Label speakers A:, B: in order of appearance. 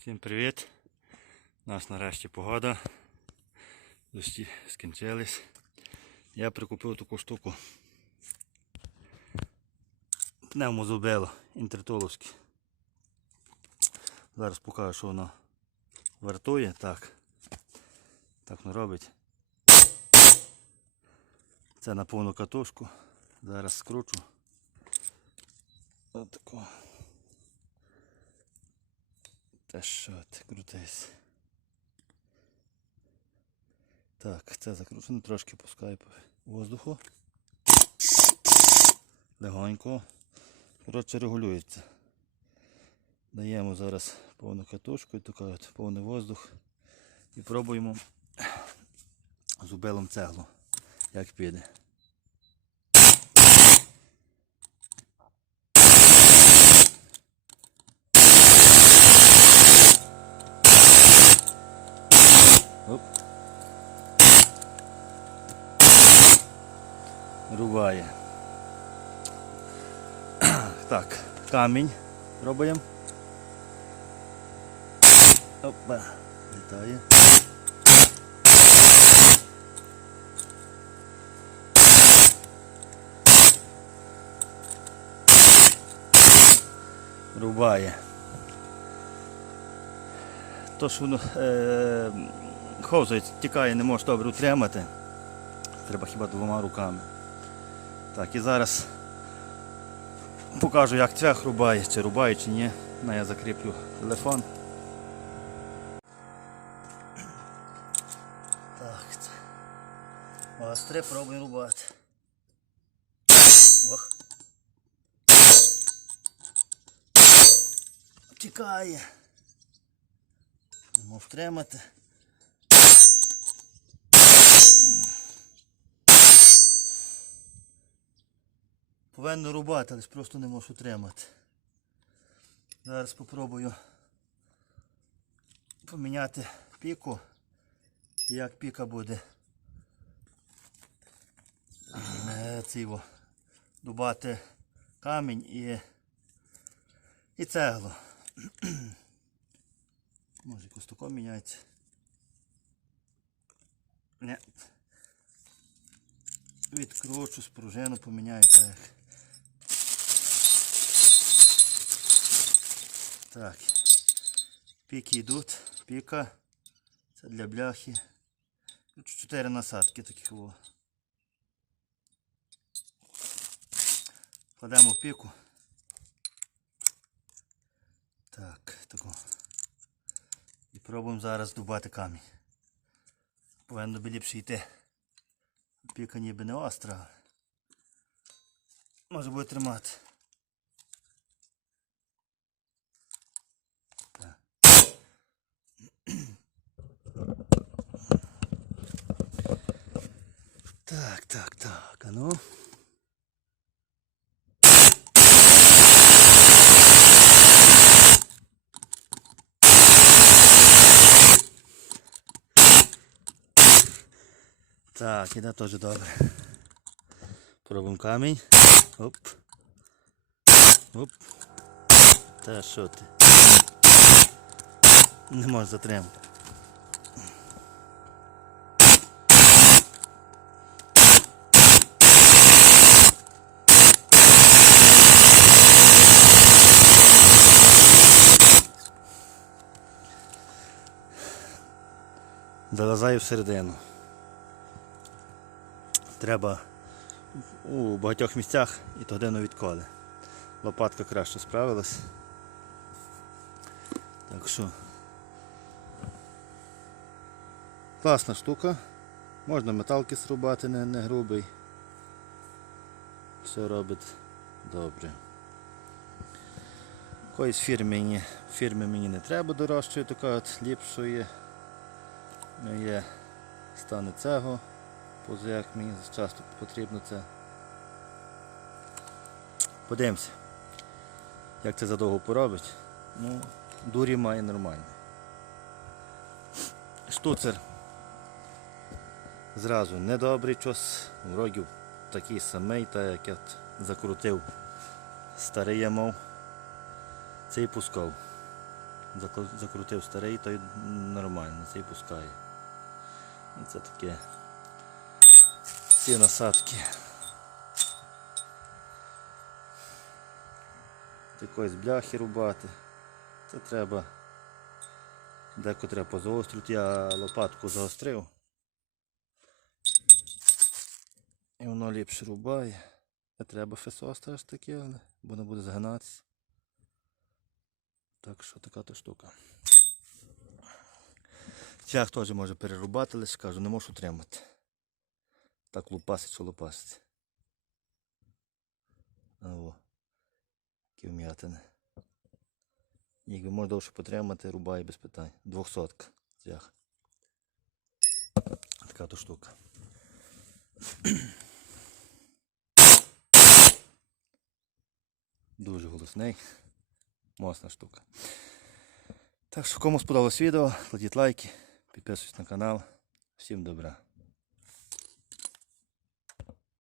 A: Всім привіт! У нас нарешті погода. Дощі скінчились. Я прикупив таку штуку. Пневмозубило інтертоловське. Зараз покажу, що воно вартує. Так. Так воно робить. Це на повну катушку. Зараз скручу. Отако. Та що ти крутись. Так, це закручено, трошки пускаю воздуху. Легонько. Коротше, регулюється. Даємо зараз повну катушку і така от повний воздух. І пробуємо зубилом цеглу, як піде. Рубає. Так, камінь робимо. Опа, літає. Рубає. То, що воно е, ховзається, тікає, не може добре утримати. Треба хіба двома руками. Так, і зараз покажу, як цвях рубає, чи рубає, чи ні. На я закріплю телефон. Так, це. Остре пробуємо рубати. Ох. Тікає. Мов втримати. Повинно рубати, але ж просто не можу утримати. Зараз спробую поміняти піку. Як піка буде. Е, Ціво. Дубати камінь і, і цеглу. Може якось тако міняється. Ні. Відкручу спружину, поміняю так. Так. Піки йдуть. Піка. Це для бляхи. Тут Чотири насадки таких було. Кладемо піку. Так, тако. І пробуємо зараз дубати камінь. Повинно би ліпше йти. Піка ніби не остра. Може буде тримати. Так, так, так, а ну. Так, іде теж добре. Пробуємо камінь. Оп. Оп. Та що ти? Не можеш затримати. Залазаю всередину. Треба у багатьох місцях і годину відколи. Лопатка краще справилась. Так що класна штука. Можна металки срубати, не, не грубий. Все робить добре. Якоїсь фірми мені, фірми мені не треба дорожчої, така от ліпшої. Є стане цього поза як мені часто потрібно це. Подивимося, як це задовго поробить. Ну, дурі має нормально. Штуцер зразу недобрий час, вроді такий самий, так як я закрутив старий я мав, цей пускав. Закрутив старий, той нормально, цей пускає. Ну, Це таке. Ці насадки. Якоїсь бляхи рубати. Це треба. Деко треба позаострити, я лопатку заострив. І воно ліпше рубає. Не треба фесос теж таке, але бо не буде згинатися. Так що така то штука. Цях теж може перерубати, лише кажу, не можу утримати. Так лупасить, що лупасить. О, вм'ятини. Якби можна довше потримати, рубає без питань. Двохсотка цях. Така то штука. Дуже голосний. Моцна штука. Так що, кому сподобалось відео, кладіть лайки, підписуйтесь на канал. Всім добра.